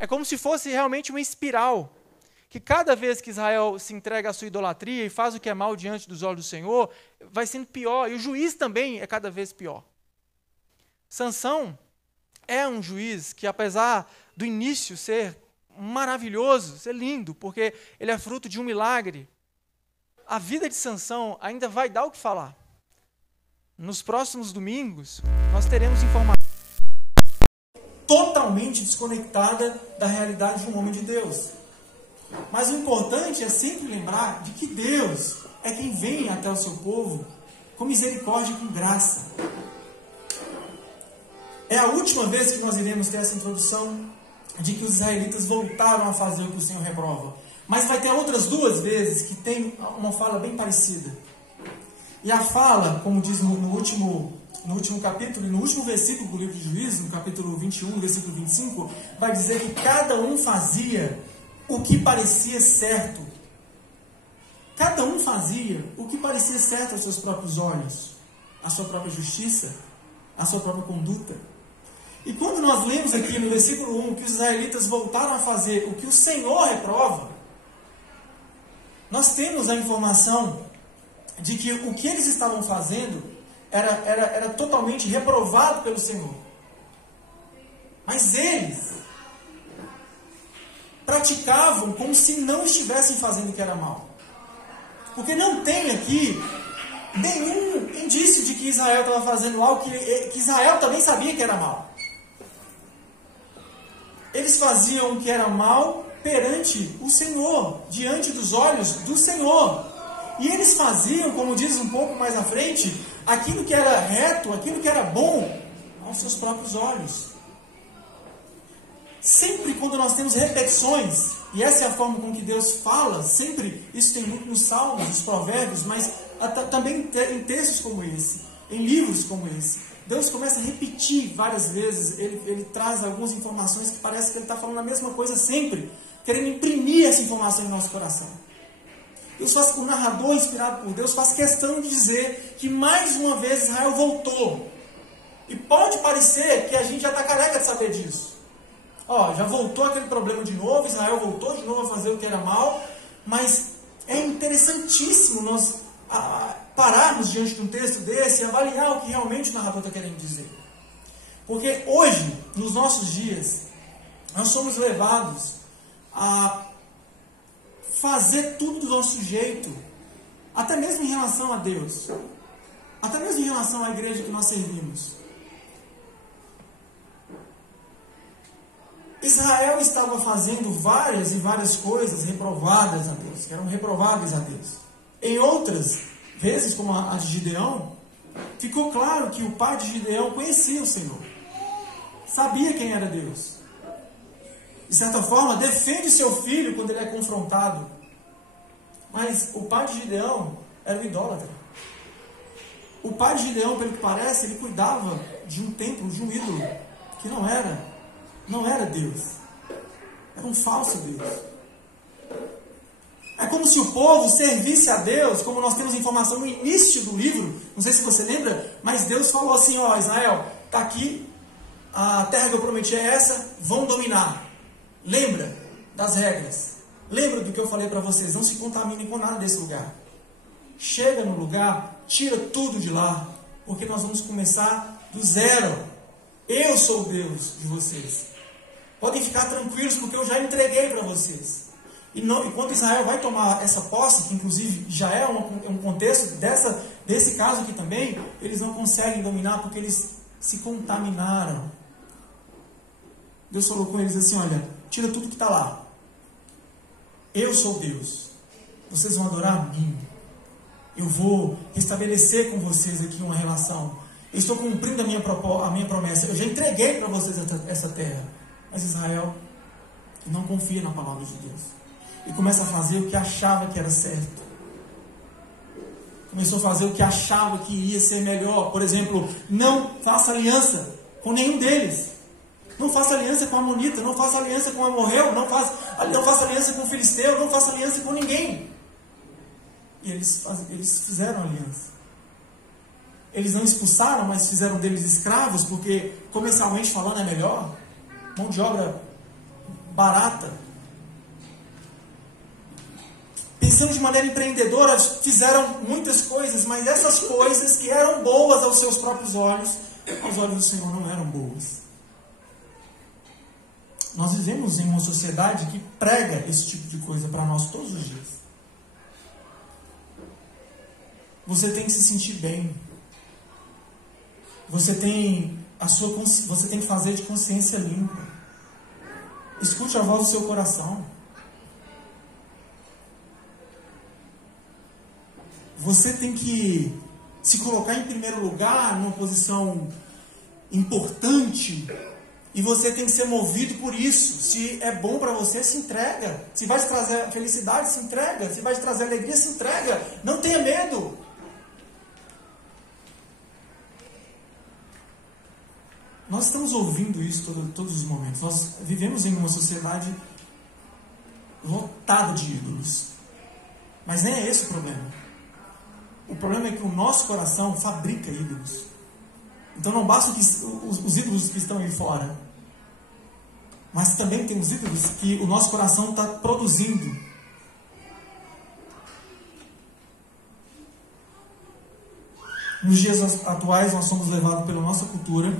É como se fosse realmente uma espiral, que cada vez que Israel se entrega à sua idolatria e faz o que é mal diante dos olhos do Senhor, vai sendo pior, e o juiz também é cada vez pior. Sansão é um juiz que, apesar do início ser maravilhoso, ser lindo, porque ele é fruto de um milagre, a vida de Sansão ainda vai dar o que falar. Nos próximos domingos, nós teremos informação totalmente desconectada da realidade de um homem de Deus. Mas o importante é sempre lembrar de que Deus é quem vem até o seu povo com misericórdia e com graça. É a última vez que nós iremos ter essa introdução de que os israelitas voltaram a fazer o que o Senhor reprova. Mas vai ter outras duas vezes que tem uma fala bem parecida. E a fala, como diz no último capítulo, e no último versículo do livro de Juízes, no capítulo 21, versículo 25, vai dizer que cada um fazia o que parecia certo. Cada um fazia o que parecia certo aos seus próprios olhos, a sua própria justiça, a sua própria conduta. E quando nós lemos aqui no versículo 1 que os israelitas voltaram a fazer o que o Senhor reprova, nós temos a informação de que o que eles estavam fazendo era totalmente reprovado pelo Senhor. Mas eles praticavam como se não estivessem fazendo o que era mal. Porque não tem aqui nenhum indício de que Israel estava fazendo algo que Israel também sabia que era mal. Eles faziam o que era mal perante o Senhor, diante dos olhos do Senhor. E eles faziam, como diz um pouco mais à frente, aquilo que era reto, aquilo que era bom, aos seus próprios olhos. Sempre quando nós temos repetições, e essa é a forma com que Deus fala, sempre, isso tem muito nos Salmos, nos Provérbios, mas também em textos como esse, em livros como esse. Deus começa a repetir várias vezes, ele traz algumas informações que parece que ele está falando a mesma coisa sempre, querendo imprimir essa informação em nosso coração. O narrador inspirado por Deus faz questão de dizer que mais uma vez Israel voltou. E pode parecer que a gente já está careca de saber disso. Já voltou aquele problema de novo, Israel voltou de novo a fazer o que era mal, mas é interessantíssimo nós pararmos diante de um texto desse e avaliar o que realmente o narrador está querendo dizer. Porque hoje, nos nossos dias, nós somos levados a fazer tudo do nosso jeito, até mesmo em relação a Deus, até mesmo em relação à igreja que nós servimos. Israel estava fazendo várias e várias coisas reprovadas a Deus, que eram reprováveis a Deus. Em outras vezes, como a de Gideão, ficou claro que o pai de Gideão conhecia o Senhor, sabia quem era Deus. De certa forma, defende seu filho quando ele é confrontado. Mas o pai de Gideão era um idólatra. O pai de Gideão, pelo que parece, ele cuidava de um templo, de um ídolo, que não era Deus. Era um falso Deus. É como se o povo servisse a Deus, como nós temos informação no início do livro, não sei se você lembra, mas Deus falou assim, Israel, está aqui, a terra que eu prometi é essa, vão dominar. Lembra das regras. Lembra do que eu falei para vocês. Não se contaminem com nada desse lugar. Chega no lugar, tira tudo de lá, porque nós vamos começar do zero. Eu sou o Deus de vocês. Podem ficar tranquilos, porque eu já entreguei para vocês. E quando Israel vai tomar essa posse, que inclusive já é um contexto desse caso aqui também, eles não conseguem dominar porque eles se contaminaram. Deus falou com eles assim, olha, tira tudo que está lá. Eu sou Deus. Vocês vão adorar a mim. Eu vou restabelecer com vocês aqui uma relação. Eu estou cumprindo a minha promessa. Eu já entreguei para vocês essa terra. Mas Israel não confia na palavra de Deus. E começa a fazer o que achava que era certo. Começou a fazer o que achava que ia ser melhor. Por exemplo, não faça aliança com nenhum deles. Não faça aliança com a Amonita, não faça aliança com o Amorreu, não faça aliança com o Filisteu, não faça aliança com ninguém. E eles fizeram aliança. Eles não expulsaram, mas fizeram deles escravos, porque comercialmente falando é melhor. Mão de obra barata. Pensando de maneira empreendedora, fizeram muitas coisas, mas essas coisas que eram boas aos seus próprios olhos, aos olhos do Senhor não eram boas. Nós vivemos em uma sociedade que prega esse tipo de coisa para nós todos os dias. Você tem que se sentir bem. Você tem que fazer de consciência limpa. Escute a voz do seu coração. Você tem que se colocar em primeiro lugar, numa posição importante, e você tem que ser movido por isso. Se é bom para você, se entrega. Se vai te trazer felicidade, se entrega. Se vai te trazer alegria, se entrega. Não tenha medo. Nós estamos ouvindo isso todos os momentos. Nós vivemos em uma sociedade lotada de ídolos. Mas nem é esse o problema. O problema é que o nosso coração fabrica ídolos. Então não basta os ídolos que estão aí fora, mas também tem os ídolos que o nosso coração está produzindo. Nos dias atuais nós somos levados pela nossa cultura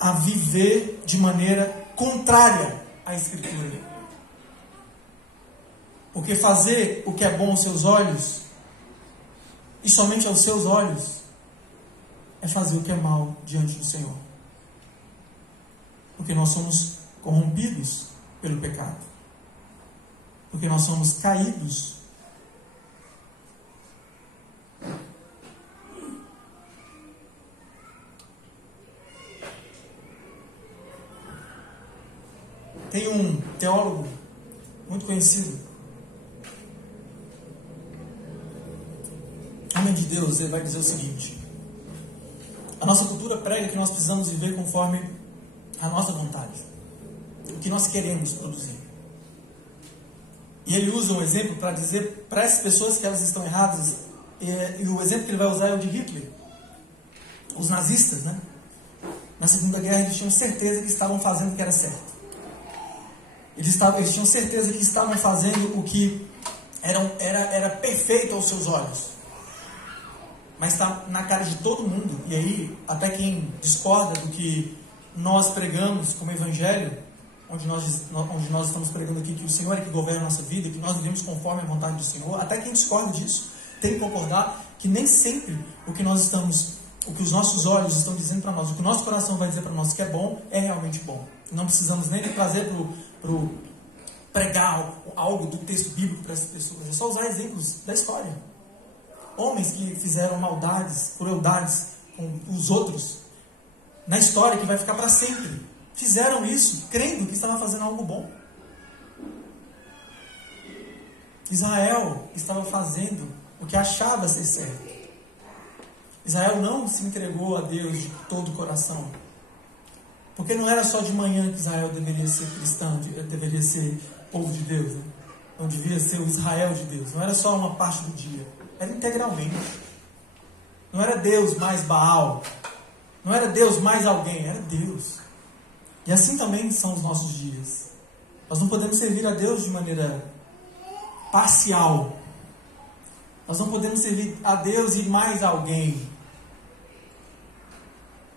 a viver de maneira contrária à Escritura. Porque fazer o que é bom aos seus olhos, e somente aos seus olhos, é fazer o que é mal diante do Senhor. Porque nós somos corrompidos pelo pecado. Porque nós somos caídos. Tem um teólogo muito conhecido, homem de Deus, ele vai dizer o seguinte: a nossa cultura prega que nós precisamos viver conforme a nossa vontade, o que nós queremos produzir. E ele usa um exemplo para dizer para essas pessoas que elas estão erradas, e o exemplo que ele vai usar é o de Hitler. Os nazistas, né? Na Segunda Guerra eles tinham certeza que estavam fazendo o que era certo. Eles tinham certeza que estavam fazendo o que era perfeito aos seus olhos. Mas está na cara de todo mundo. E aí, até quem discorda do que nós pregamos como evangelho, onde nós estamos pregando aqui que o Senhor é que governa a nossa vida, que nós vivemos conforme a vontade do Senhor, até quem discorda disso tem que concordar que nem sempre o que os nossos olhos estão dizendo para nós, o que o nosso coração vai dizer para nós que é bom, é realmente bom. Não precisamos nem trazer para pregar algo do texto bíblico para essas pessoas. É só usar exemplos da história. Homens que fizeram maldades, crueldades com os outros, na história que vai ficar para sempre, fizeram isso crendo que estavam fazendo algo bom. Israel estava fazendo o que achava ser certo. Israel não se entregou a Deus de todo o coração. Porque não era só de manhã que Israel deveria ser cristão, deveria ser povo de Deus, né? Não devia ser o Israel de Deus. Não era só uma parte do dia. Era integralmente. Não era Deus mais Baal. Não era Deus mais alguém. Era Deus. E assim também são os nossos dias. Nós não podemos servir a Deus de maneira parcial. Nós não podemos servir a Deus e mais alguém.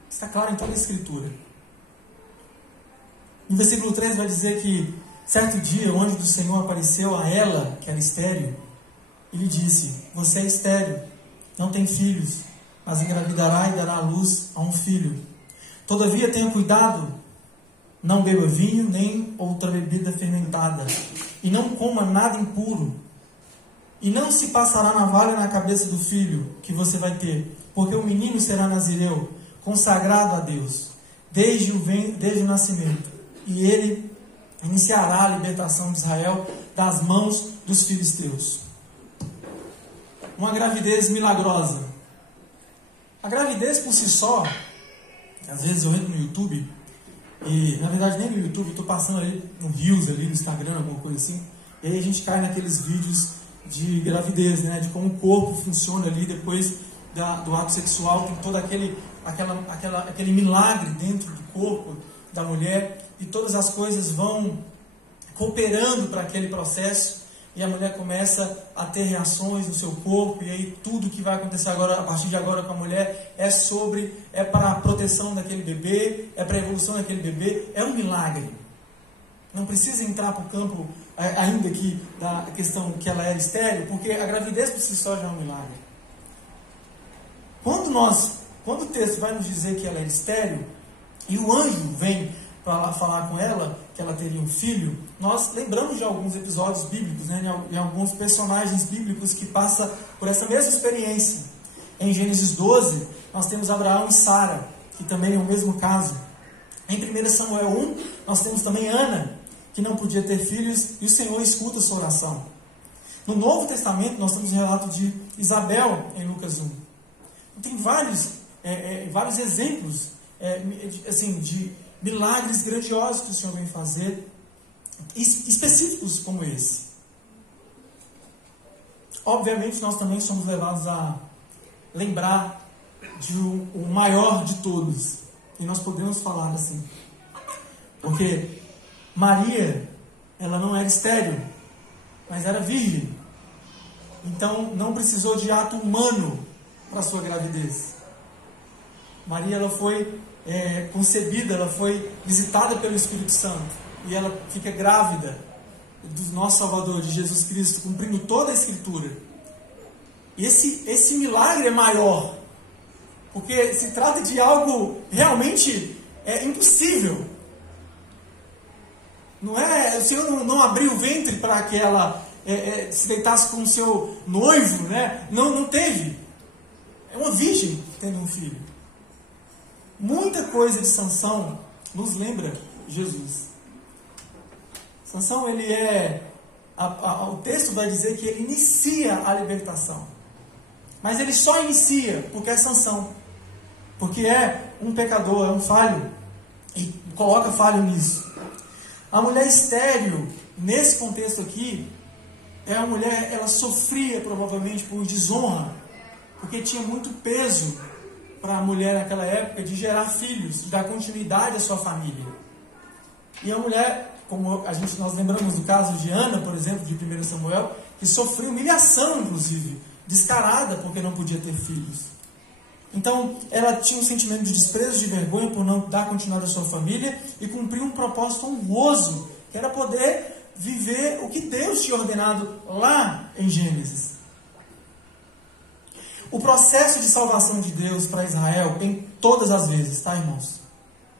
Está claro em toda a Escritura. No versículo 3 vai dizer que certo dia o anjo do Senhor apareceu a ela, que era estéril, e lhe disse: você é estéril, não tem filhos, mas engravidará e dará à luz a um filho. Todavia tenha cuidado, não beba vinho nem outra bebida fermentada, e não coma nada impuro, e não se passará navalha na cabeça do filho que você vai ter, porque o menino será nazireu, consagrado a Deus, desde o nascimento, e ele iniciará a libertação de Israel das mãos dos filisteus. Uma gravidez milagrosa. A gravidez por si só, às vezes eu entro no YouTube, e na verdade nem no YouTube, estou passando ali no Reels, ali no Instagram, alguma coisa assim, e aí a gente cai naqueles vídeos de gravidez, né, de como o corpo funciona ali depois do ato sexual, tem todo aquele milagre dentro do corpo da mulher, e todas as coisas vão cooperando para aquele processo, e a mulher começa a ter reações no seu corpo, e aí tudo que vai acontecer agora, a partir de agora com a mulher é para a proteção daquele bebê, é para a evolução daquele bebê, é um milagre. Não precisa entrar para o campo ainda aqui da questão que ela era estéril, porque a gravidez por si só já é um milagre. Quando o texto vai nos dizer que ela era estéril, e o anjo vem para lá falar com ela que ela teria um filho, nós lembramos de alguns episódios bíblicos, né, de alguns personagens bíblicos que passam por essa mesma experiência. Em Gênesis 12, nós temos Abraão e Sara, que também é o mesmo caso. Em 1 Samuel 1, nós temos também Ana, que não podia ter filhos, e o Senhor escuta sua oração. No Novo Testamento, nós temos o relato de Isabel, em Lucas 1. Tem vários exemplos assim, de milagres grandiosos que o Senhor vem fazer, específicos como esse. Obviamente, nós também somos levados a lembrar de o maior de todos, e nós podemos falar assim, porque Maria, ela não era estéril, mas era virgem. Então, não precisou de ato humano para sua gravidez. Maria, ela foi concebida, ela foi visitada pelo Espírito Santo, e ela fica grávida do nosso Salvador, de Jesus Cristo, cumprindo toda a Escritura. E esse milagre é maior, porque se trata de algo realmente impossível. Não é, o Senhor não abriu o ventre para que ela se deitasse com o seu noivo, né? Não teve. É uma virgem tendo um filho. Muita coisa de Sansão nos lembra Jesus. Sansão, ele o texto vai dizer que ele inicia a libertação. Mas ele só inicia porque é Sansão. Porque é um pecador, é um falho. E coloca falho nisso. A mulher estéril, nesse contexto aqui, a mulher, ela sofria provavelmente por desonra, porque tinha muito peso para a mulher naquela época de gerar filhos, de dar continuidade à sua família. E a mulher, como nós lembramos do caso de Ana, por exemplo, de 1 Samuel, que sofreu humilhação, inclusive, descarada porque não podia ter filhos. Então, ela tinha um sentimento de desprezo, de vergonha por não dar continuidade à sua família e cumprir um propósito honroso, que era poder viver o que Deus tinha ordenado lá em Gênesis. O processo de salvação de Deus para Israel, em todas as vezes, tá, irmãos?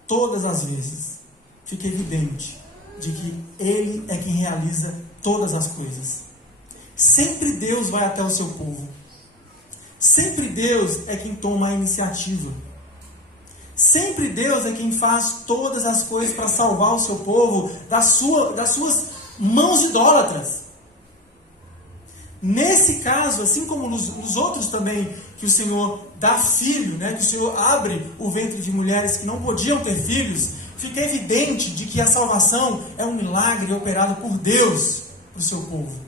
Todas as vezes, fica evidente de que Ele é quem realiza todas as coisas. Sempre Deus vai até o seu povo. Sempre Deus é quem toma a iniciativa. Sempre Deus é quem faz todas as coisas para salvar o seu povo das suas mãos idólatras. Nesse caso, assim como nos outros também, que o Senhor dá filho, né, que o Senhor abre o ventre de mulheres que não podiam ter filhos, fica evidente de que a salvação é um milagre operado por Deus para o seu povo.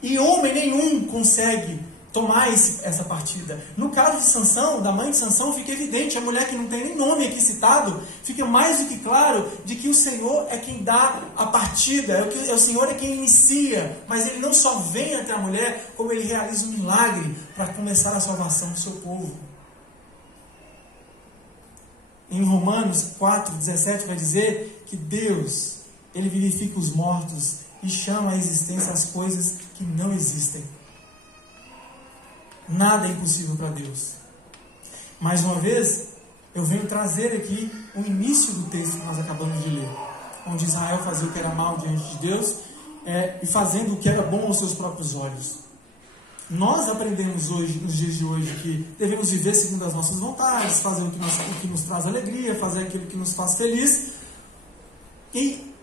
E homem nenhum consegue tomar essa partida. No caso de Sansão, da mãe de Sansão, fica evidente, a mulher que não tem nem nome aqui citado, fica mais do que claro de que o Senhor é quem dá a partida, o Senhor é quem inicia, mas Ele não só vem até a mulher, como Ele realiza um milagre para começar a salvação do seu povo. Em Romanos 4:17 vai dizer que Deus, Ele vivifica os mortos e chama à existência as coisas que não existem. Nada é impossível para Deus. Mais uma vez, eu venho trazer aqui o início do texto que nós acabamos de ler, onde Israel fazia o que era mal diante de Deus e fazendo o que era bom aos seus próprios olhos. Nós aprendemos hoje, nos dias de hoje, que devemos viver segundo as nossas vontades, fazer o que nos traz alegria, fazer aquilo que nos faz feliz. E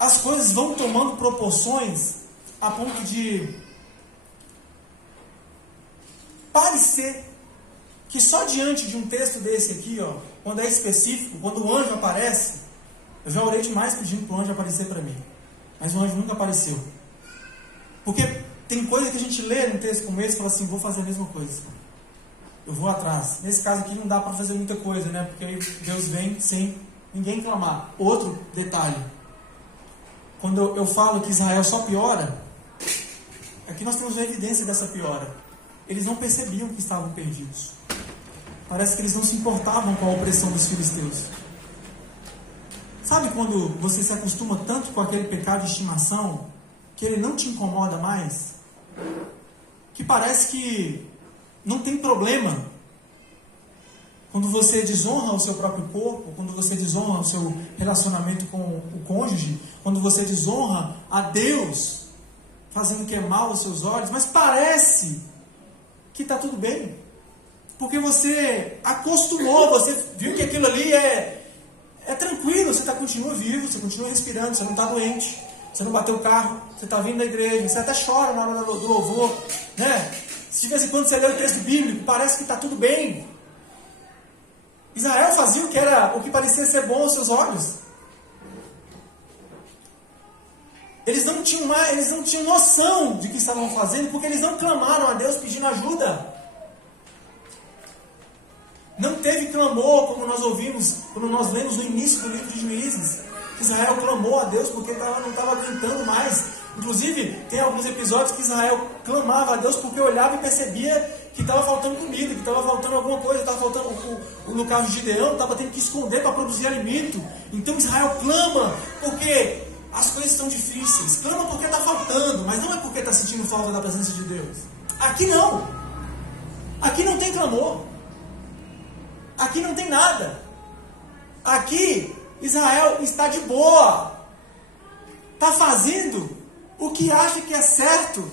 as coisas vão tomando proporções a ponto de parecer que só diante de um texto desse aqui, quando é específico, quando o anjo aparece, eu já orei demais pedindo para o anjo aparecer para mim, mas o anjo nunca apareceu. Porque tem coisa que a gente lê num texto como esse e fala assim, vou fazer a mesma coisa, eu vou atrás. Nesse caso aqui não dá para fazer muita coisa, né? Porque aí Deus vem sem ninguém clamar. Outro detalhe, quando eu falo que Israel só piora, aqui nós temos uma evidência dessa piora. Eles não percebiam que estavam perdidos. Parece que eles não se importavam com a opressão dos filisteus. Sabe quando você se acostuma tanto com aquele pecado de estimação, que ele não te incomoda mais? Que parece que não tem problema. Quando você desonra o seu próprio corpo, quando você desonra o seu relacionamento com o cônjuge, quando você desonra a Deus, fazendo o que é mal aos seus olhos, mas parece que está tudo bem. Porque você acostumou, você viu que aquilo ali é tranquilo, você continua vivo, você continua respirando, você não está doente, você não bateu o carro, você está vindo da igreja, você até chora na hora do louvor, né? Se de vez em quando você lê o texto bíblico, parece que está tudo bem. Israel fazia o que parecia ser bom aos seus olhos. Eles não tinham noção de que estavam fazendo, porque eles não clamaram a Deus pedindo ajuda. Não teve clamor, como nós ouvimos, quando nós lemos no início do livro de Juízes. Israel clamou a Deus porque não estava aguentando mais. Inclusive, tem alguns episódios que Israel clamava a Deus porque olhava e percebia que estava faltando comida, que estava faltando alguma coisa, estava faltando, no caso de Gideão, estava tendo que esconder para produzir alimento. Então Israel clama porque as coisas estão difíceis. Clama porque está faltando, mas não é porque está sentindo falta da presença de Deus. Aqui não. Aqui não tem clamor. Aqui não tem nada. Aqui Israel está de boa. Está fazendo o que acha que é certo.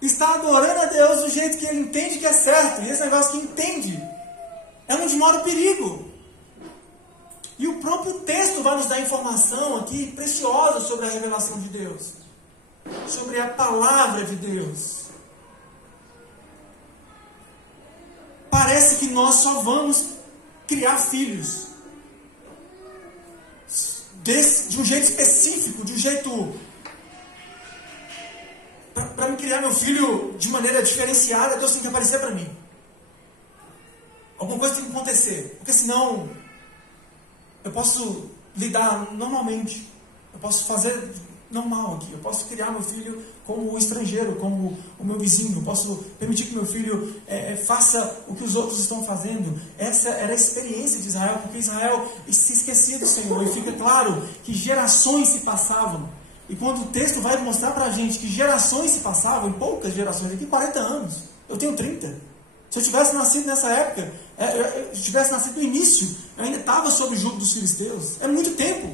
Está adorando a Deus do jeito que ele entende que é certo. E esse negócio que entende é onde mora o perigo. E o próprio texto vai nos dar informação aqui preciosa sobre a revelação de Deus. Sobre a palavra de Deus. Parece que nós só vamos criar filhos de um jeito específico, de um jeito... Para me criar meu filho de maneira diferenciada, Deus tem que aparecer para mim. Alguma coisa tem que acontecer. Porque senão eu posso lidar normalmente. Eu posso fazer normal aqui. Eu posso criar meu filho como o estrangeiro, como o meu vizinho. Eu posso permitir que meu filho faça o que os outros estão fazendo. Essa era a experiência de Israel, porque Israel se esquecia do Senhor. E fica claro que gerações se passavam. E quando o texto vai mostrar para a gente que gerações se passavam, em poucas gerações, aqui 40 anos, eu tenho 30. Se eu tivesse nascido nessa época, eu tivesse nascido no início, eu ainda estava sob o jugo dos filisteus. É muito tempo.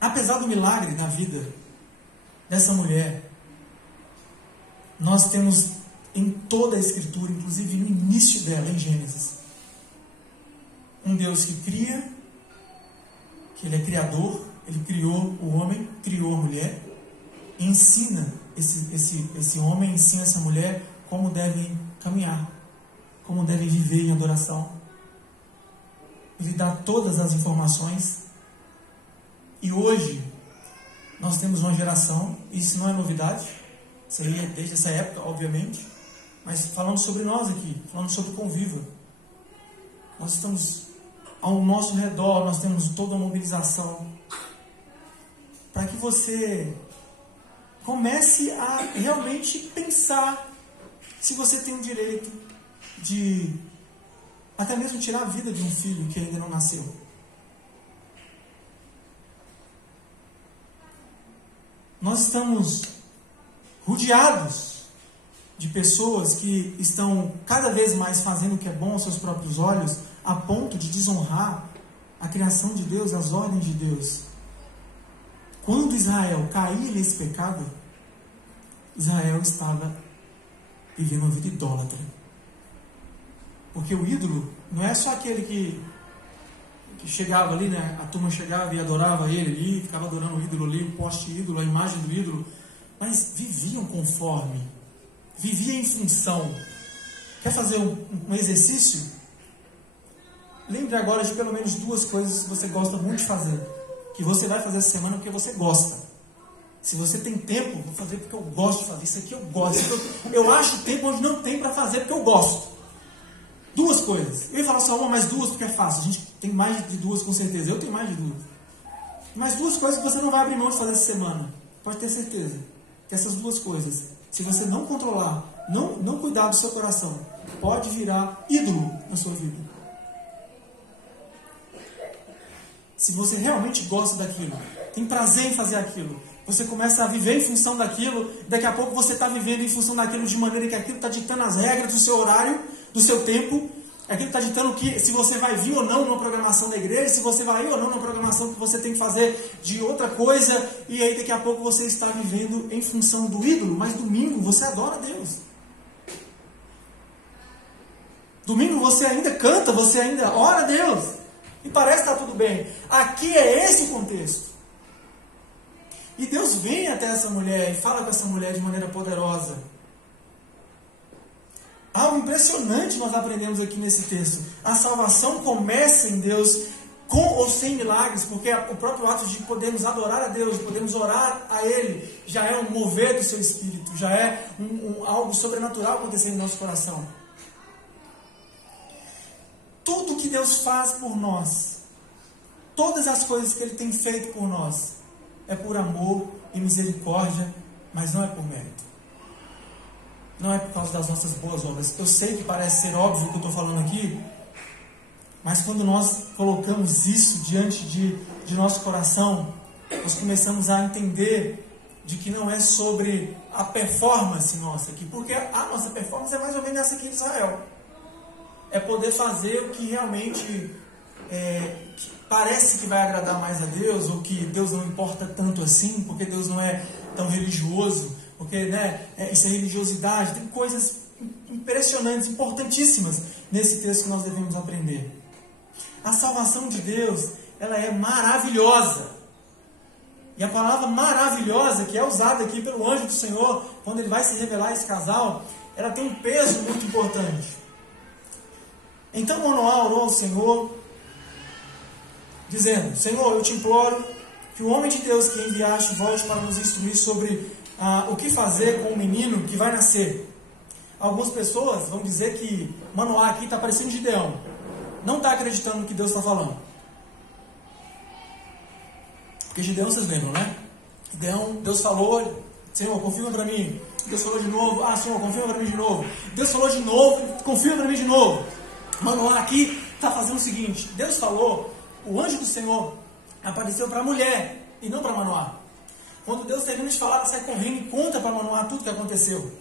Apesar do milagre na vida dessa mulher, nós temos em toda a Escritura, inclusive no início dela, em Gênesis, um Deus que cria, que Ele é criador, Ele criou o homem, criou a mulher, e ensina esse homem, ensina essa mulher como devem caminhar, como devem viver em adoração. Ele dá todas as informações. E hoje, nós temos uma geração, e isso não é novidade, isso aí é desde essa época, obviamente, mas falando sobre nós aqui, falando sobre o convívio. Nós estamos ao nosso redor, nós temos toda a mobilização para que você comece a realmente pensar se você tem o direito de até mesmo tirar a vida de um filho que ainda não nasceu. Nós estamos rodeados de pessoas que estão cada vez mais fazendo o que é bom aos seus próprios olhos, a ponto de desonrar a criação de Deus, as ordens de Deus. Quando Israel caía nesse pecado, Israel estava vivendo uma vida idólatra. Porque o ídolo não é só aquele que chegava ali, né? A turma chegava e adorava ele ali, ficava adorando o ídolo ali, o poste ídolo, a imagem do ídolo, mas viviam conforme, viviam em função. Quer fazer um exercício? Lembre agora de pelo menos 2 coisas que você gosta muito de fazer, que você vai fazer essa semana porque você gosta. Se você tem tempo, vou fazer porque eu gosto de fazer. Isso aqui eu gosto. Eu acho tempo onde não tem para fazer porque eu gosto. Duas coisas. Eu ia falar só uma, mas duas porque é fácil. A gente tem mais de duas com certeza. Eu tenho mais de duas. Mas duas coisas que você não vai abrir mão de fazer essa semana. Pode ter certeza. Que essas duas coisas, se você não controlar, não cuidar do seu coração, pode virar ídolo na sua vida. Se você realmente gosta daquilo, tem prazer em fazer aquilo, você começa a viver em função daquilo, daqui a pouco você está vivendo em função daquilo de maneira que aquilo está ditando as regras do seu horário, do seu tempo, aquilo está ditando que, se você vai vir ou não numa programação da igreja, se você vai ir ou não numa programação que você tem que fazer de outra coisa, e aí daqui a pouco você está vivendo em função do ídolo, mas domingo você adora a Deus. Domingo você ainda canta, você ainda ora a Deus, e parece que está tudo bem. Aqui é esse o contexto. E Deus vem até essa mulher e fala com essa mulher de maneira poderosa. Algo impressionante nós aprendemos aqui nesse texto. A salvação começa em Deus, com ou sem milagres, porque o próprio ato de podermos adorar a Deus, de podermos orar a Ele, já é um mover do seu espírito, já é algo sobrenatural acontecendo no nosso coração. Tudo que Deus faz por nós, todas as coisas que Ele tem feito por nós, é por amor e misericórdia, mas não é por mérito. Não é por causa das nossas boas obras. Eu sei que parece ser óbvio o que eu estou falando aqui, mas quando nós colocamos isso diante de nosso coração, nós começamos a entender de que não é sobre a performance nossa aqui, porque a nossa performance é mais ou menos essa aqui de Israel. É poder fazer o que realmente que parece que vai agradar mais a Deus, ou que Deus não importa tanto assim, porque Deus não é tão religioso, porque isso é religiosidade. Tem coisas impressionantes, importantíssimas nesse texto que nós devemos aprender. A salvação de Deus, ela é maravilhosa. E a palavra maravilhosa, que é usada aqui pelo anjo do Senhor, quando ele vai se revelar a esse casal, ela tem um peso muito importante. Então Manoá orou ao Senhor, dizendo: Senhor, eu te imploro que o homem de Deus que enviaste volte para nos instruir sobre o que fazer com o menino que vai nascer. Algumas pessoas vão dizer que Manoá aqui está parecendo Gideão. Não está acreditando no que Deus está falando. Porque Gideão, vocês lembram, né? Gideão, Deus falou: Senhor, confirma para mim. Deus falou de novo: Senhor, confirma para mim de novo. Deus falou de novo: confirma para mim de novo. Manoá aqui está fazendo o seguinte: Deus falou, o anjo do Senhor apareceu para a mulher e não para Manoá. Quando Deus termina de falar, sai correndo e conta para Manoá tudo o que aconteceu.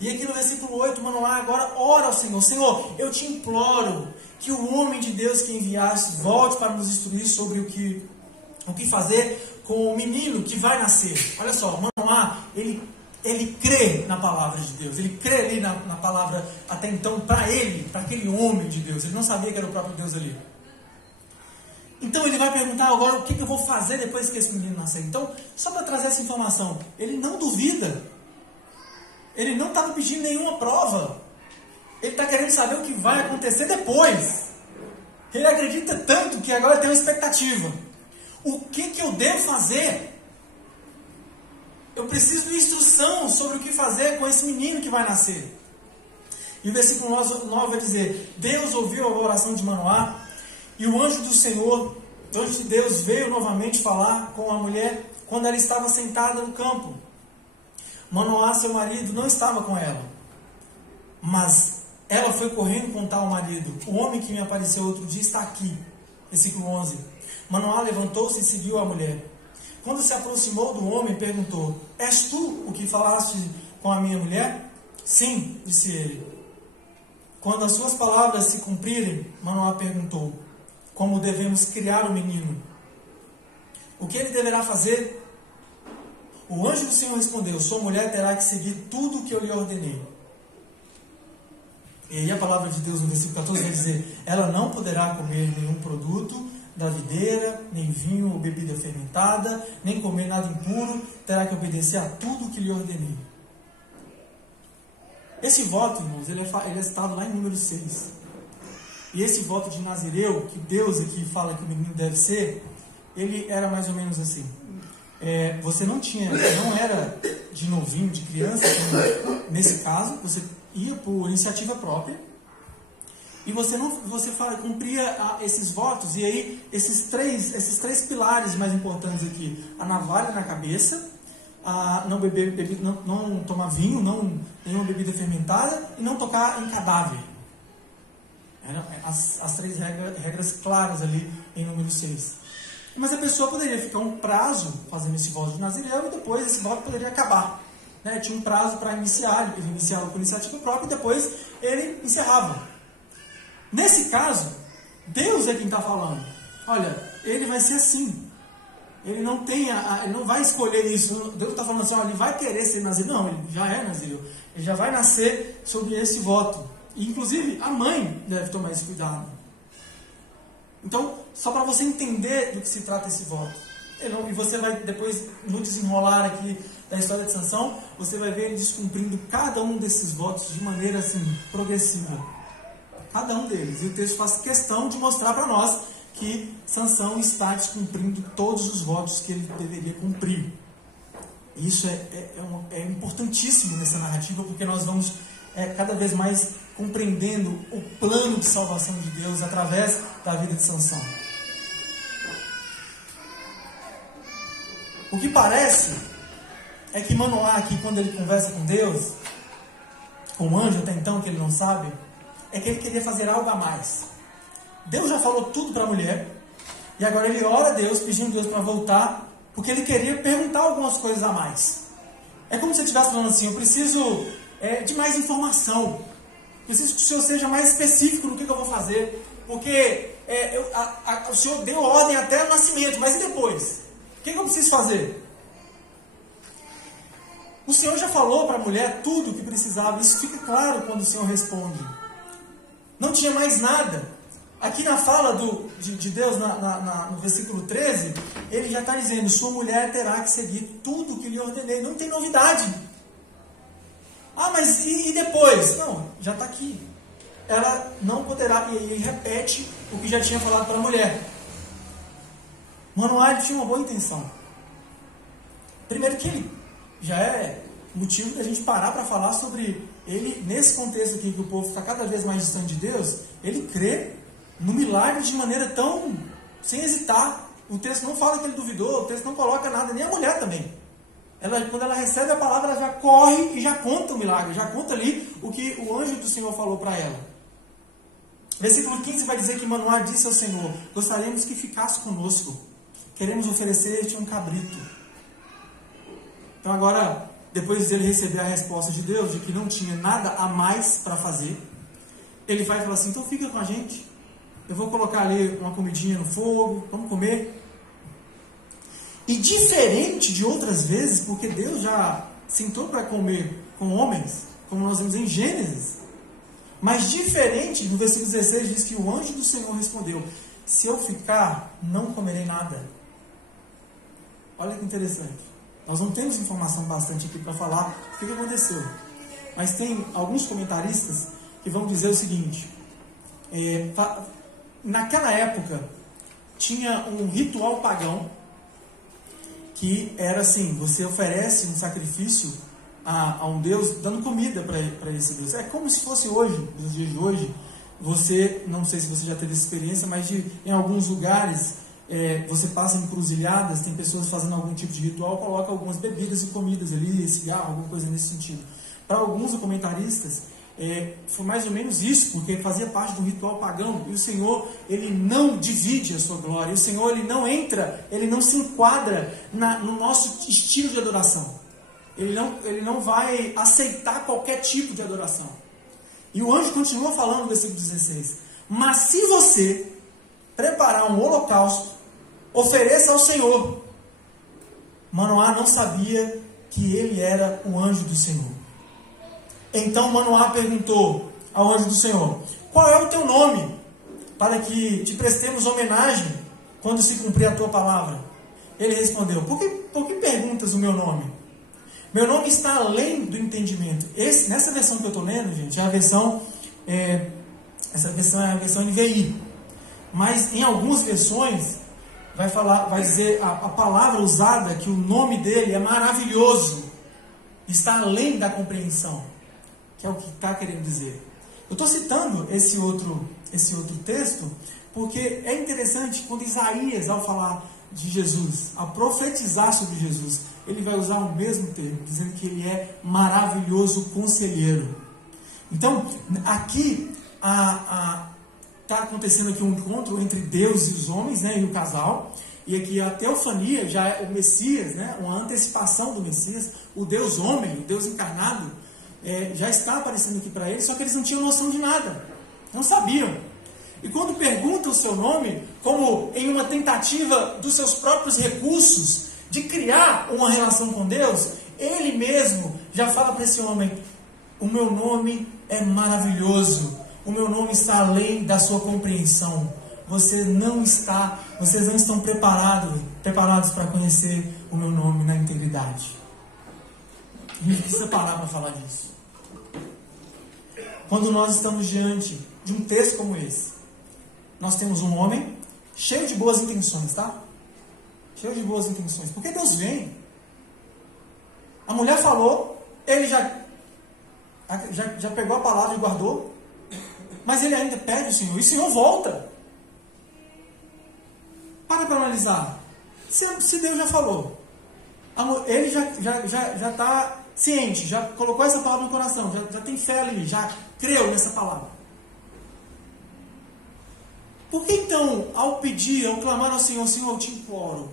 E aqui no versículo 8, Manoá agora ora ao Senhor: Senhor, eu te imploro que o homem de Deus que enviaste volte para nos instruir sobre o que fazer com o menino que vai nascer. Olha só, Manoá, ele crê na palavra de Deus, ele crê ali na palavra até então para ele, para aquele homem de Deus. Ele não sabia que era o próprio Deus ali. Então ele vai perguntar agora: o que eu vou fazer depois que esse menino nascer? Então, só para trazer essa informação, ele não duvida, ele não estava pedindo nenhuma prova, ele está querendo saber o que vai acontecer depois. Ele acredita tanto que agora tem uma expectativa. O que eu devo fazer? Eu preciso de instrução sobre o que fazer com esse menino que vai nascer. E o versículo 9 vai dizer: Deus ouviu a oração de Manoá, e o anjo do Senhor, o anjo de Deus, veio novamente falar com a mulher quando ela estava sentada no campo. Manoá, seu marido, não estava com ela, mas ela foi correndo contar ao marido: o homem que me apareceu outro dia está aqui. Versículo 11. Manoá levantou-se e seguiu a mulher. Quando se aproximou do homem, perguntou: És tu o que falaste com a minha mulher? Sim, disse ele. Quando as suas palavras se cumprirem, Manoá perguntou: como devemos criar o menino? O que ele deverá fazer? O anjo do Senhor respondeu: sua mulher terá que seguir tudo o que eu lhe ordenei. E aí a palavra de Deus no versículo 14 vai dizer: ela não poderá comer nenhum produto da videira, nem vinho ou bebida fermentada, nem comer nada impuro, terá que obedecer a tudo o que lhe ordenei. Esse voto, irmãos, ele é citado lá em Números 6. E esse voto de Nazireu, que Deus aqui fala que o menino deve ser, ele era mais ou menos assim. Você não era de novinho, de criança, como nesse caso, você ia por iniciativa própria, e você cumpria esses votos, e aí esses três pilares mais importantes aqui: a navalha na cabeça, a não beber bebida, não tomar vinho, nenhuma bebida fermentada, e não tocar em cadáver. Eram as três regras claras ali em Número 6. Mas a pessoa poderia ficar um prazo fazendo esse voto de Nazireu, e depois esse voto poderia acabar. Tinha um prazo para iniciar, ele iniciava por iniciativa própria, e depois ele encerrava. Nesse caso, Deus é quem está falando. Olha, ele vai ser assim. Ele não vai escolher isso. Deus está falando assim, olha, ele vai querer ser Nazireu. Não, ele já é Nazireu. Ele já vai nascer sobre esse voto. E, inclusive, a mãe deve tomar esse cuidado. Então, só para você entender do que se trata esse voto. E você vai, depois, no desenrolar aqui da história de Sansão, você vai ver ele descumprindo cada um desses votos de maneira assim, progressiva. Cada um deles. E o texto faz questão de mostrar para nós que Sansão está descumprindo todos os votos que ele deveria cumprir. E isso é importantíssimo nessa narrativa, porque nós vamos cada vez mais compreendendo o plano de salvação de Deus através da vida de Sansão. O que parece é que Manoá aqui, quando ele conversa com Deus, com o anjo até então, que ele não sabe, é que ele queria fazer algo a mais. Deus já falou tudo para a mulher, e agora ele ora a Deus, pedindo a Deus para voltar, porque ele queria perguntar algumas coisas a mais. É como se ele estivesse falando assim, eu preciso de mais informação, preciso que o Senhor seja mais específico no que eu vou fazer, porque o Senhor deu ordem até o nascimento, mas e depois? O que eu preciso fazer? O Senhor já falou para a mulher tudo o que precisava. Isso fica claro quando o Senhor responde. Não tinha mais nada. Aqui na fala de Deus, no versículo 13, ele já está dizendo, sua mulher terá que seguir tudo o que lhe ordenei. Não tem novidade. Ah, mas e depois? Não, já está aqui. Ela não poderá, e ele repete o que já tinha falado para a mulher. Manoá tinha uma boa intenção. Primeiro que ele já é motivo da gente parar para falar sobre ele, nesse contexto aqui que o povo está cada vez mais distante de Deus, ele crê no milagre de maneira tão, sem hesitar. O texto não fala que ele duvidou, o texto não coloca nada, nem a mulher também. Quando ela recebe a palavra, ela já corre e já conta o milagre, já conta ali o que o anjo do Senhor falou para ela. Versículo 15 vai dizer que Manoá disse ao Senhor, gostaríamos que ficasse conosco, queremos oferecer-te um cabrito. Então agora, depois de ele receber a resposta de Deus, de que não tinha nada a mais para fazer, ele vai falar assim, então fica com a gente, eu vou colocar ali uma comidinha no fogo, vamos comer. E diferente de outras vezes, porque Deus já sentou para comer com homens, como nós vemos em Gênesis, mas diferente, no versículo 16 diz que o anjo do Senhor respondeu, se eu ficar, não comerei nada. Olha que interessante. Nós não temos informação bastante aqui para falar o que aconteceu. Mas tem alguns comentaristas que vão dizer o seguinte. Naquela época, tinha um ritual pagão que era assim, você oferece um sacrifício a um Deus dando comida para esse Deus. É como se fosse hoje, nos dias de hoje, você, não sei se você já teve essa experiência, mas em alguns lugares... você passa em encruzilhadas, tem pessoas fazendo algum tipo de ritual, coloca algumas bebidas e comidas ali, cigarro, alguma coisa nesse sentido. Para alguns comentaristas, foi mais ou menos isso, porque fazia parte do ritual pagão, e o Senhor, ele não divide a sua glória, e o Senhor, ele não entra, ele não se enquadra no nosso estilo de adoração. Ele não vai aceitar qualquer tipo de adoração. E o anjo continua falando no versículo 16, mas se você preparar um holocausto, ofereça ao Senhor. Manoá não sabia que ele era o anjo do Senhor. Então Manoá perguntou ao anjo do Senhor, qual é o teu nome, para que te prestemos homenagem quando se cumprir a tua palavra? Ele respondeu, por que perguntas o meu nome? Meu nome está além do entendimento. Nessa versão que eu estou lendo, gente, essa versão é a versão NVI. Mas em algumas versões vai dizer a palavra usada, que o nome dele é maravilhoso, está além da compreensão, que é o que está querendo dizer. Eu estou citando esse outro texto porque é interessante quando Isaías, ao falar de Jesus, ao profetizar sobre Jesus, ele vai usar o mesmo termo, dizendo que ele é maravilhoso conselheiro. Então, aqui está acontecendo aqui um encontro entre Deus e os homens, né, e o casal, e aqui a teofania já é o Messias, né, uma antecipação do Messias, o Deus homem, o Deus encarnado, já está aparecendo aqui para eles, só que eles não tinham noção de nada, não sabiam. E quando perguntam o seu nome, como em uma tentativa dos seus próprios recursos de criar uma relação com Deus, ele mesmo já fala para esse homem: o meu nome é maravilhoso, o meu nome está além da sua compreensão. Vocês não estão preparados para conhecer o meu nome na integridade. A gente precisa parar para falar disso. Quando nós estamos diante de um texto como esse, nós temos um homem cheio de boas intenções, tá? Cheio de boas intenções. Porque Deus vem. A mulher falou, ele já pegou a palavra e guardou, mas ele ainda pede o Senhor, e o Senhor volta. Para analisar. Se Deus já falou, ele já está ciente, já colocou essa palavra no coração, já tem fé ali, já creu nessa palavra. Por que então, ao pedir, ao clamar ao Senhor, Senhor, eu te imploro?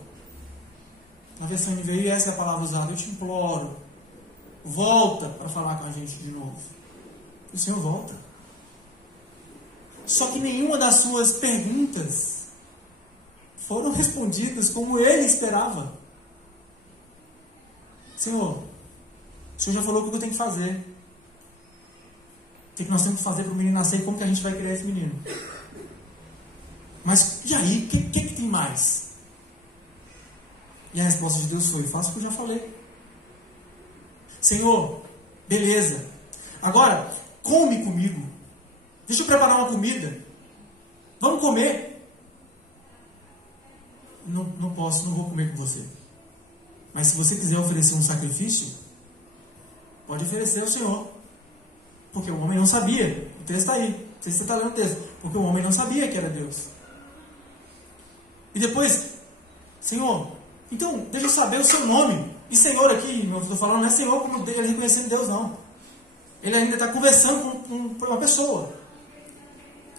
Na versão NVI, essa é a palavra usada, eu te imploro. Volta para falar com a gente de novo. O Senhor volta. Só que nenhuma das suas perguntas foram respondidas como ele esperava. Senhor, o Senhor já falou o que eu tenho que fazer. O que nós temos que fazer para o menino nascer e como que a gente vai criar esse menino. Mas e aí? O que tem mais? E a resposta de Deus foi: faça o que eu já falei. Senhor, beleza. Agora, come comigo. Deixa eu preparar uma comida. Vamos comer. Não posso, não vou comer com você. Mas se você quiser oferecer um sacrifício, pode oferecer ao Senhor. Porque o homem não sabia. O texto está aí. Não sei se você está lendo o texto. Porque o homem não sabia que era Deus. E depois, Senhor, então deixa eu saber o seu nome. E Senhor aqui, não estou falando, não é Senhor como ele reconhecendo Deus, não. Ele ainda está conversando com uma pessoa.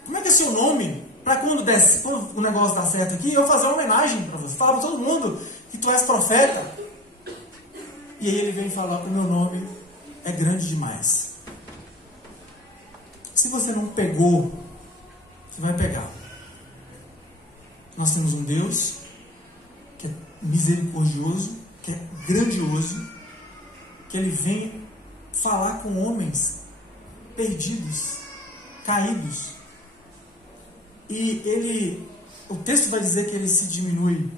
Como é que é seu nome? Para quando o negócio dá certo aqui, eu fazer uma homenagem para você. Falar para todo mundo que tu és profeta. E aí ele vem falar que o meu nome é grande demais. Se você não pegou, você vai pegar. Nós temos um Deus que é misericordioso, que é grandioso, que ele vem falar com homens perdidos, caídos. E o texto vai dizer que ele se diminui.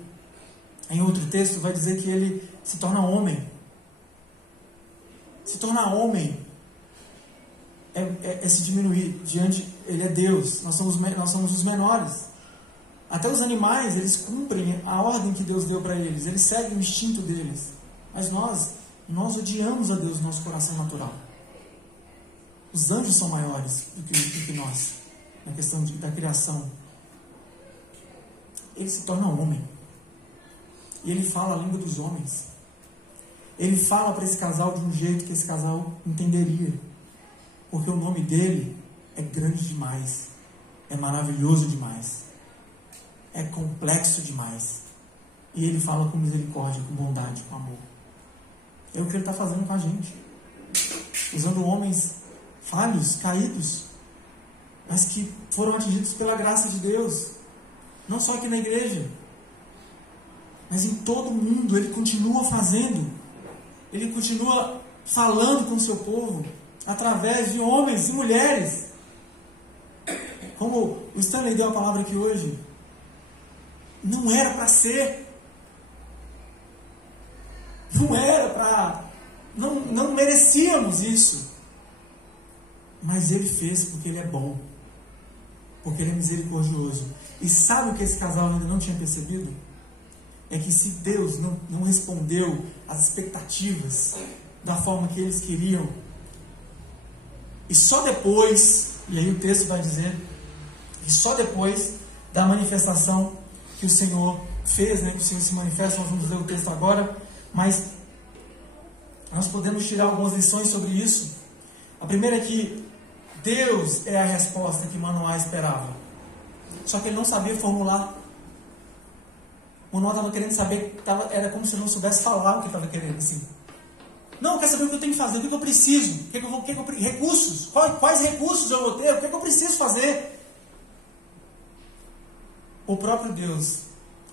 Em outro texto vai dizer que ele se torna homem. Se tornar homem é se diminuir diante. Ele é Deus. Nós somos os menores. Até os animais, eles cumprem a ordem que Deus deu para eles. Eles seguem o instinto deles. Mas nós odiamos a Deus no nosso coração natural. Os anjos são maiores do que nós, na questão da criação. Ele se torna homem. E ele fala a língua dos homens. Ele fala para esse casal de um jeito que esse casal entenderia. Porque o nome dele é grande demais. É maravilhoso demais. É complexo demais. E ele fala com misericórdia, com bondade, com amor. É o que ele está fazendo com a gente. Usando homens falhos, caídos, mas que foram atingidos pela graça de Deus. Não só aqui na igreja, mas em todo o mundo. Ele continua fazendo. Ele continua falando com o seu povo através de homens e mulheres. Como o Stanley deu a palavra aqui hoje, não era para ser. Não era para... Não merecíamos isso. Mas ele fez porque ele é bom. Porque ele é misericordioso. E sabe o que esse casal ainda não tinha percebido? É que se Deus não respondeu às expectativas da forma que eles queriam, E só depois, e aí o texto vai dizer, e só depois da manifestação que o Senhor fez, né, que o Senhor se manifesta, nós vamos ler o texto agora, mas nós podemos tirar algumas lições sobre isso. A primeira é que Deus é a resposta que Manoá esperava. Só que ele não sabia formular. Manoá estava querendo saber, era como se ele não soubesse falar o que estava querendo, assim. Não, eu quero saber o que eu tenho que fazer, o que eu preciso, recursos, quais recursos eu vou ter, o que eu preciso fazer. O próprio Deus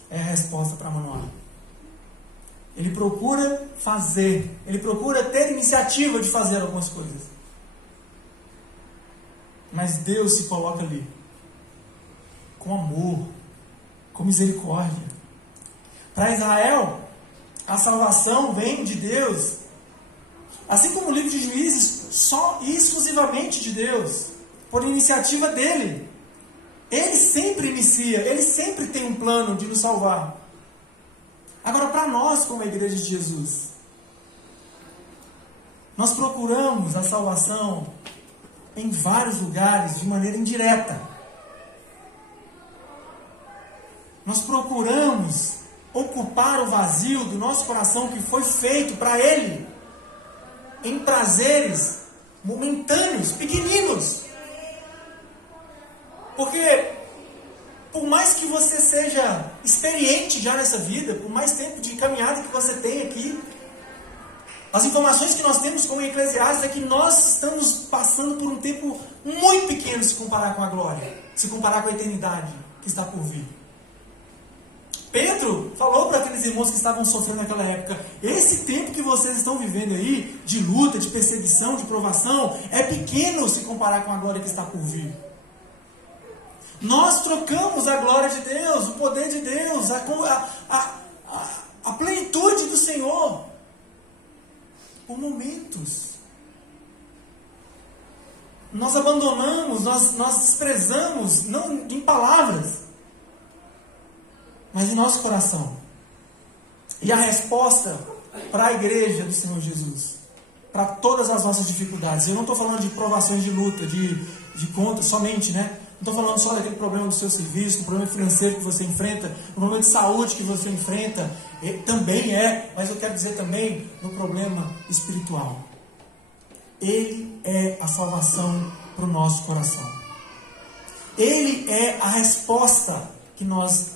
é a resposta para Manoá. Ele procura fazer, ele procura ter iniciativa de fazer algumas coisas. Mas Deus se coloca ali, com amor, com misericórdia. Para Israel, a salvação vem de Deus. Assim como o livro de Juízes, só e exclusivamente de Deus, por iniciativa dele. Ele sempre inicia, ele sempre tem um plano de nos salvar. Agora, para nós, como a Igreja de Jesus, nós procuramos a salvação em vários lugares de maneira indireta. Nós procuramos ocupar o vazio do nosso coração que foi feito para Ele em prazeres momentâneos, pequeninos. Porque por mais que você seja experiente já nessa vida, por mais tempo de caminhada que você tem aqui, as informações que nós temos como Eclesiastes é que nós estamos passando por um tempo muito pequeno se comparar com a glória, se comparar com a eternidade que está por vir. Pedro falou para aqueles irmãos que estavam sofrendo naquela época: esse tempo que vocês estão vivendo aí, de luta, de perseguição, de provação, é pequeno se comparar com a glória que está por vir. Nós trocamos a glória de Deus, o poder de Deus, a plenitude do Senhor por momentos. Nós abandonamos, nós desprezamos, não em palavras, mas em nosso coração. E a resposta para a igreja do Senhor Jesus, para todas as nossas dificuldades, eu não estou falando de provações de luta, de conta somente, né? Não estou falando só daquele problema do seu serviço, do problema financeiro que você enfrenta, do problema de saúde que você enfrenta, também mas eu quero dizer também no problema espiritual. Ele é a salvação para o nosso coração. Ele é a resposta que nós,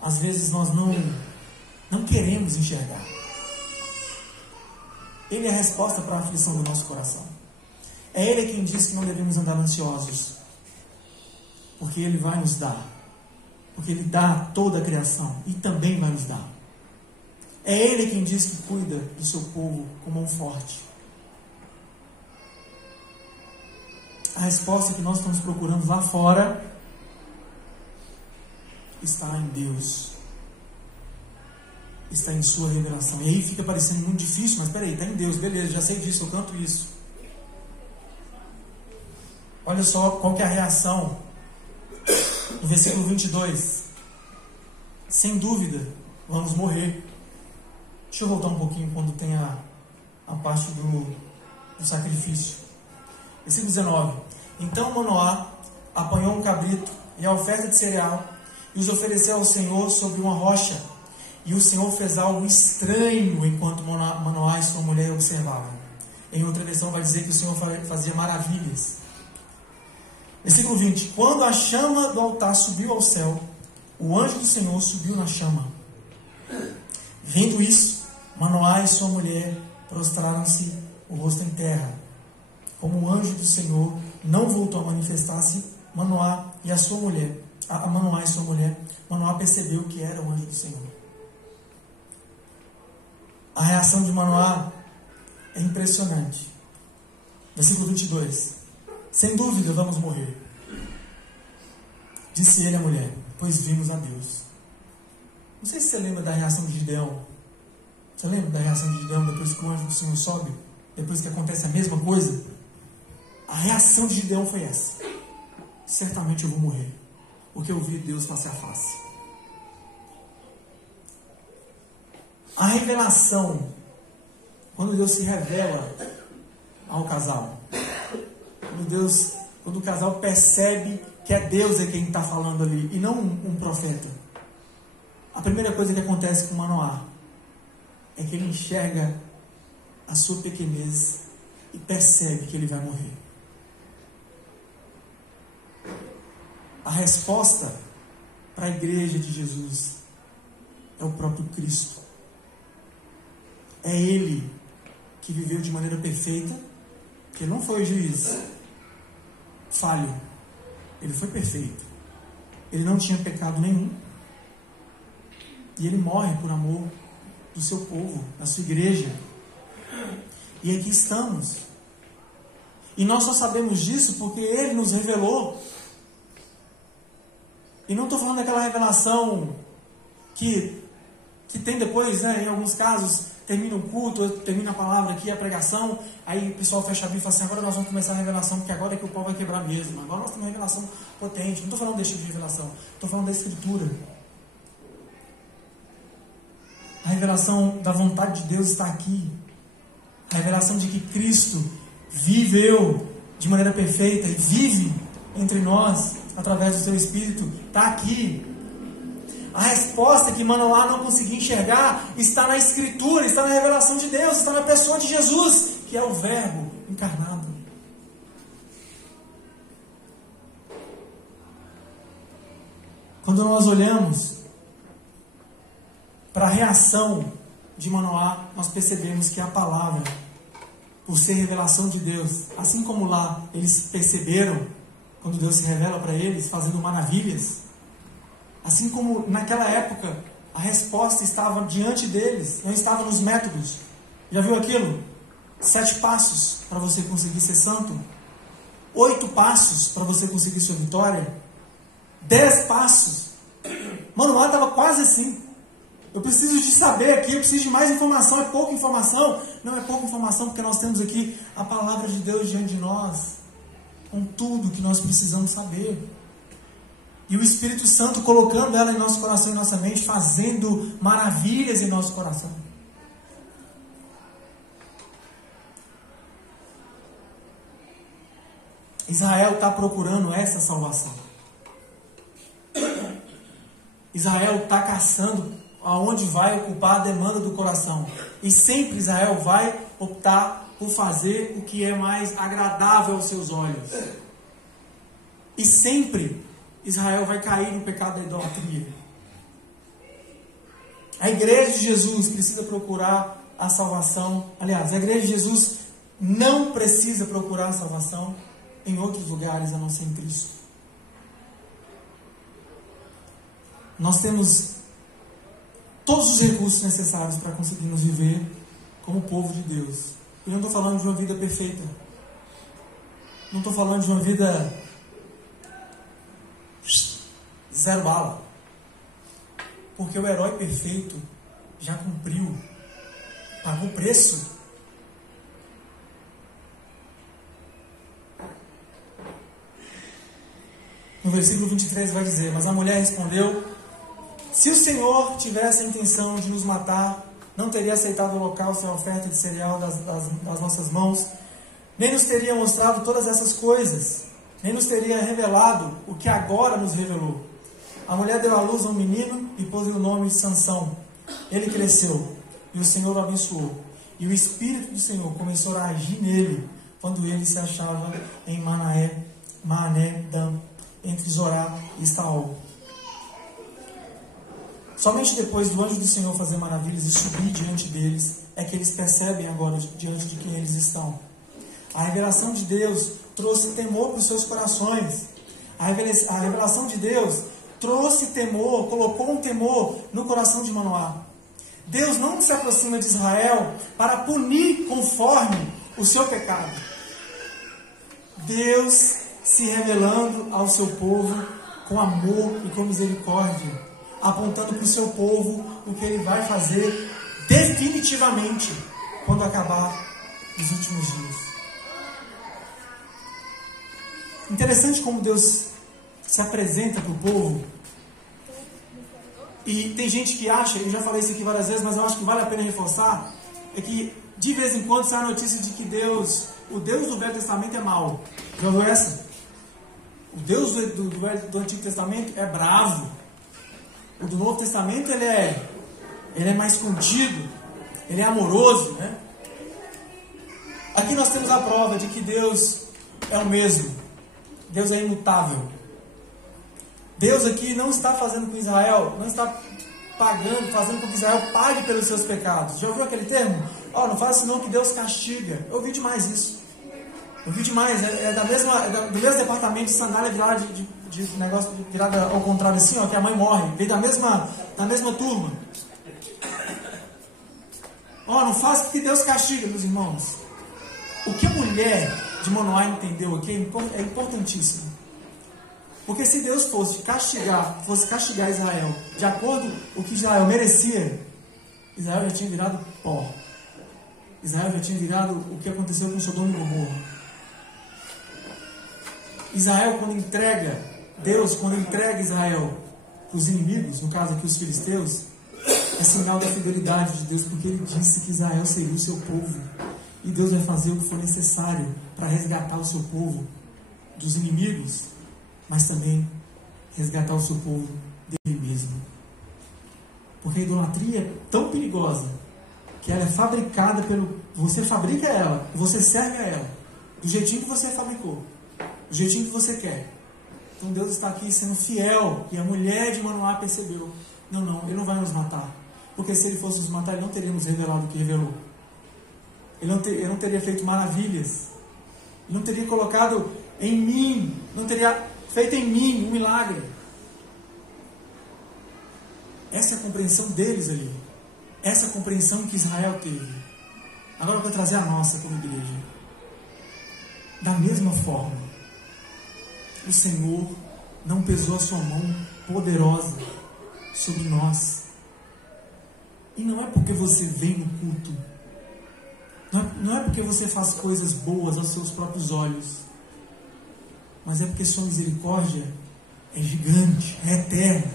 às vezes, nós não queremos enxergar. Ele é a resposta para a aflição do nosso coração. É Ele quem diz que não devemos andar ansiosos, porque Ele vai nos dar. Porque Ele dá toda a criação e também vai nos dar. É Ele quem diz que cuida do seu povo com mão forte. A resposta que nós estamos procurando lá fora está em Deus. Está em sua revelação. E aí fica parecendo muito difícil, mas peraí, está em Deus, beleza, já sei disso, eu canto isso. Olha só qual que é a reação no versículo 22. Sem dúvida, vamos morrer. Deixa eu voltar um pouquinho quando tem a parte do sacrifício. Versículo 19. Então Manoá apanhou um cabrito e a oferta de cereal e os ofereceu ao Senhor sobre uma rocha. E o Senhor fez algo estranho enquanto Manoá e sua mulher observavam. Em outra versão vai dizer que o Senhor fazia maravilhas. Versículo 20. Quando a chama do altar subiu ao céu, o anjo do Senhor subiu na chama. Vendo isso, Manoá e sua mulher prostraram-se o rosto em terra. Como o anjo do Senhor não voltou a manifestar-se, Manoá e sua mulher, Manoá percebeu que era o anjo do Senhor. A reação de Manoá é impressionante. Versículo 22. Sem dúvida vamos morrer. Disse ele à mulher: pois vimos a Deus. Não sei se você lembra da reação de Gideão. Você lembra da reação de Gideão depois que o anjo do Senhor sobe? Depois que acontece a mesma coisa? A reação de Gideão foi essa: certamente eu vou morrer, porque eu vi Deus face a face. A revelação, quando Deus se revela ao casal, Quando o casal percebe que é Deus quem está falando ali, e não um profeta. A primeira coisa que acontece com Manoá é que ele enxerga a sua pequenez e percebe que ele vai morrer. A resposta para a igreja de Jesus é o próprio Cristo. É Ele que viveu de maneira perfeita, que não foi juiz falho, ele foi perfeito. Ele não tinha pecado nenhum. E ele morre por amor do seu povo, da sua igreja. E aqui estamos. E nós só sabemos disso porque ele nos revelou. E não estou falando daquela revelação que tem depois, né, em alguns casos, termina o culto, termina a palavra aqui, a pregação, aí o pessoal fecha a Bíblia e fala assim, agora nós vamos começar a revelação, porque agora é que o pau vai quebrar mesmo. Agora nós temos uma revelação potente. Não estou falando desse tipo de revelação, estou falando da Escritura. A revelação da vontade de Deus está aqui. A revelação de que Cristo viveu de maneira perfeita e vive entre nós através do seu Espírito está aqui. A resposta que Manoá não conseguia enxergar está na Escritura, está na revelação de Deus, está na pessoa de Jesus, que é o Verbo encarnado. Quando nós olhamos para a reação de Manoá, nós percebemos que a palavra, por ser revelação de Deus, assim como lá eles perceberam, quando Deus se revela para eles, fazendo maravilhas, assim como naquela época a resposta estava diante deles, não estava nos métodos. Já viu aquilo? 7 passos para você conseguir ser santo, 8 passos para você conseguir sua vitória, 10 passos. Manoá estava quase assim. Eu preciso de saber aqui, eu preciso de mais informação. É pouca informação? Não é pouca informação, porque nós temos aqui a palavra de Deus diante de nós, com tudo que nós precisamos saber. E o Espírito Santo colocando ela em nosso coração e nossa mente, fazendo maravilhas em nosso coração. Israel está procurando essa salvação. Israel está caçando aonde vai ocupar a demanda do coração. E sempre Israel vai optar por fazer o que é mais agradável aos seus olhos. E sempre Israel vai cair no pecado da idolatria. A igreja de Jesus precisa procurar a salvação. Aliás, a igreja de Jesus não precisa procurar a salvação em outros lugares a não ser em Cristo. Nós temos todos os recursos necessários para conseguirmos viver como povo de Deus. E não estou falando de uma vida perfeita. Não estou falando de uma vida zero bala. Porque o herói perfeito já cumpriu, pagou o preço. No versículo 23 vai dizer, mas a mulher respondeu, se o Senhor tivesse a intenção de nos matar, não teria aceitado o holocausto e a oferta de cereal das nossas mãos, nem nos teria mostrado todas essas coisas, nem nos teria revelado o que agora nos revelou. A mulher deu à luz a um menino e pôs-lhe o nome de Sansão. Ele cresceu e o Senhor o abençoou. E o Espírito do Senhor começou a agir nele quando ele se achava em Maanedã, entre Zorá e Estaol. Somente depois do anjo do Senhor fazer maravilhas e subir diante deles, é que eles percebem agora diante de quem eles estão. A revelação de Deus trouxe temor para os seus corações. A revelação de Deus trouxe temor, colocou um temor no coração de Manoá. Deus não se aproxima de Israel para punir conforme o seu pecado. Deus se revelando ao seu povo com amor e com misericórdia, apontando para o seu povo o que ele vai fazer definitivamente quando acabar os últimos dias. Interessante como Deus se apresenta para o povo. E tem gente que acha, eu já falei isso aqui várias vezes, mas eu acho que vale a pena reforçar, é que de vez em quando sai a notícia de que Deus o Deus do Velho Testamento é mau. Já ouviu essa? O Deus do Antigo Testamento é bravo. O do Novo Testamento ele é mais contido, ele é amoroso, né? Aqui nós temos a prova de que Deus é o mesmo. Deus é imutável. Deus aqui não está fazendo com Israel, não está fazendo com que Israel pague pelos seus pecados. Já ouviu aquele termo? Não faz senão que Deus castiga. Eu ouvi demais isso. Eu vi demais. Do mesmo departamento de sandália virada de negócio virada ao contrário assim, que a mãe morre. Veio da mesma turma. Não faz que Deus castiga, meus irmãos. O que a mulher de Manoá entendeu aqui é importantíssimo. Porque se Deus fosse castigar Israel de acordo com o que Israel merecia, Israel já tinha virado pó. Israel já tinha virado o que aconteceu com Sodoma e Gomorra. Israel, quando entrega Israel para os inimigos, no caso aqui os filisteus, é sinal da fidelidade de Deus, porque Ele disse que Israel seria o seu povo. E Deus vai fazer o que for necessário para resgatar o seu povo dos inimigos, mas também resgatar o seu povo dele mesmo. Porque a idolatria é tão perigosa que ela é fabricada você fabrica ela, você serve a ela, do jeitinho que você fabricou, do jeitinho que você quer. Então Deus está aqui sendo fiel, e a mulher de Manoá percebeu: não, Ele não vai nos matar, porque se Ele fosse nos matar, Ele não teria nos revelado o que revelou. Ele não teria feito maravilhas, Ele não teria colocado em mim, não teria feito em mim um milagre. Essa é a compreensão deles ali, essa é a compreensão que Israel teve. Agora eu vou trazer a nossa como igreja. Da mesma forma, o Senhor não pesou a sua mão poderosa sobre nós. E não é porque você vem no culto, não é porque você faz coisas boas aos seus próprios olhos, mas é porque sua misericórdia é gigante, é eterna,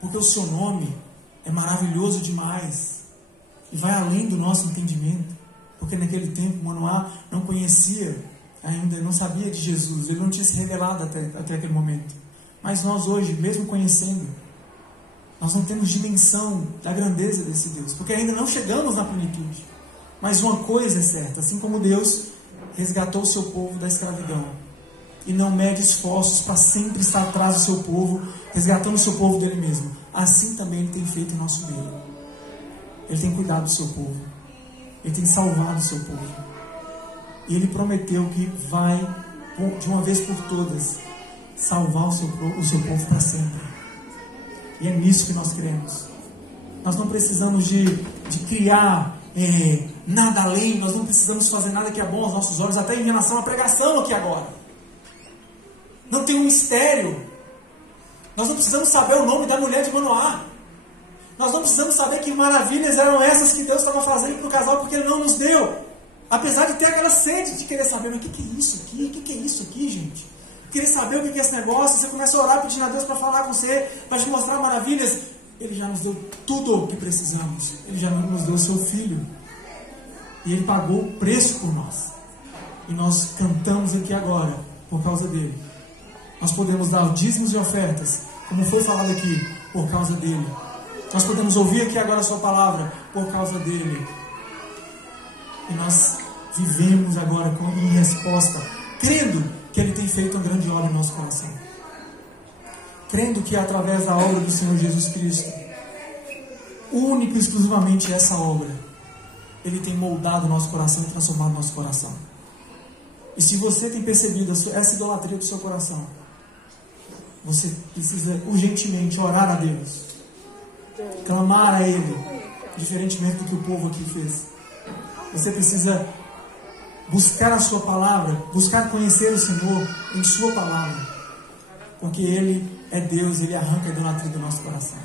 porque o seu nome é maravilhoso demais e vai além do nosso entendimento. Porque naquele tempo Manoá não conhecia ainda, não sabia de Jesus, ele não tinha se revelado até aquele momento. Mas nós hoje, mesmo conhecendo, nós não temos dimensão da grandeza desse Deus, porque ainda não chegamos na plenitude. Mas uma coisa é certa: assim como Deus resgatou o seu povo da escravidão e não mede esforços para sempre estar atrás do seu povo, resgatando o seu povo dele mesmo, assim também Ele tem feito o nosso bem. Ele tem cuidado do seu povo, Ele tem salvado o seu povo, e Ele prometeu que vai, de uma vez por todas, salvar o seu povo para sempre. E é nisso que nós cremos. Nós não precisamos de criar nada além, nós não precisamos fazer nada que é bom aos nossos olhos, até em relação à pregação aqui agora. Não tem um mistério. Nós não precisamos saber o nome da mulher de Manoá. Nós não precisamos saber que maravilhas eram essas que Deus estava fazendo para o casal, porque Ele não nos deu. Apesar de ter aquela sede de querer saber: mas o que é isso aqui? O que é isso aqui, gente? Querer saber o que é esse negócio. Você começa a orar pedindo a Deus para falar com você, para te mostrar maravilhas. Ele já nos deu tudo o que precisamos. Ele já nos deu o seu Filho. E Ele pagou o preço por nós. E nós cantamos aqui agora por causa dele. Nós podemos dar dízimos e ofertas, como foi falado aqui, por causa dele. Nós podemos ouvir aqui agora a sua palavra por causa dele. E nós vivemos agora em resposta, crendo que Ele tem feito uma grande obra em nosso coração. Crendo que através da obra do Senhor Jesus Cristo, única e exclusivamente essa obra, Ele tem moldado o nosso coração e transformado o nosso coração. E se você tem percebido essa idolatria do seu coração, você precisa urgentemente orar a Deus, clamar a Ele, diferentemente do que o povo aqui fez. Você precisa buscar a sua palavra, buscar conhecer o Senhor em sua palavra, porque Ele é Deus, Ele arranca a idolatria do nosso coração.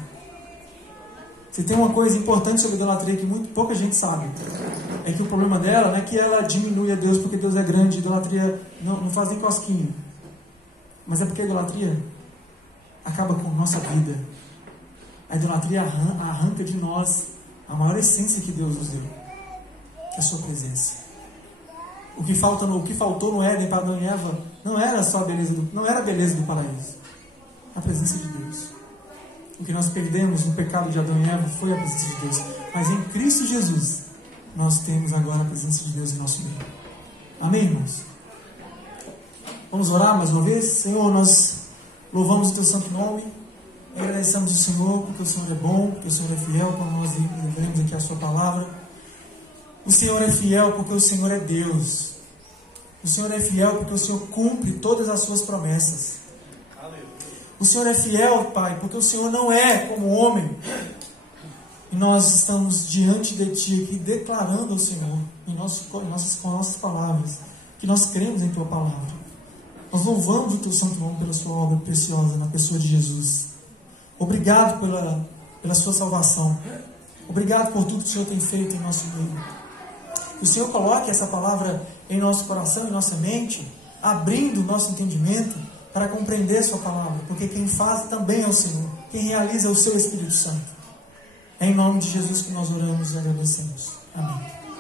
Se tem uma coisa importante sobre a idolatria que pouca gente sabe, é que o problema dela não é que ela diminui a Deus porque Deus é grande. A idolatria não faz nem cosquinha, mas é porque a idolatria acaba com a nossa vida. A idolatria arranca de nós a maior essência que Deus nos deu, que é a sua presença. O que faltou no Éden para Adão e Eva não era só não era a beleza do paraíso, a presença de Deus. O que nós perdemos no pecado de Adão e Eva foi a presença de Deus. Mas em Cristo Jesus, nós temos agora a presença de Deus em nosso meio. Amém, irmãos? Vamos orar mais uma vez? Senhor, nós louvamos o Teu santo nome, agradecemos o Senhor porque o Senhor é bom, porque o Senhor é fiel quando nós lemos aqui a Sua palavra. O Senhor é fiel porque o Senhor é Deus. O Senhor é fiel porque o Senhor cumpre todas as Suas promessas. O Senhor é fiel, Pai, porque o Senhor não é como homem. E nós estamos diante de Ti aqui declarando ao Senhor, com nossas palavras, que nós cremos em Tua palavra. Nós louvamos o Teu santo nome pela Sua obra preciosa na pessoa de Jesus. Obrigado pela Sua salvação. Obrigado por tudo que o Senhor tem feito em nosso meio. Que o Senhor coloque essa palavra em nosso coração, em nossa mente, abrindo o nosso entendimento para compreender a Sua palavra, porque quem faz também é o Senhor, quem realiza é o Seu Espírito Santo. É em nome de Jesus que nós oramos e agradecemos. Amém.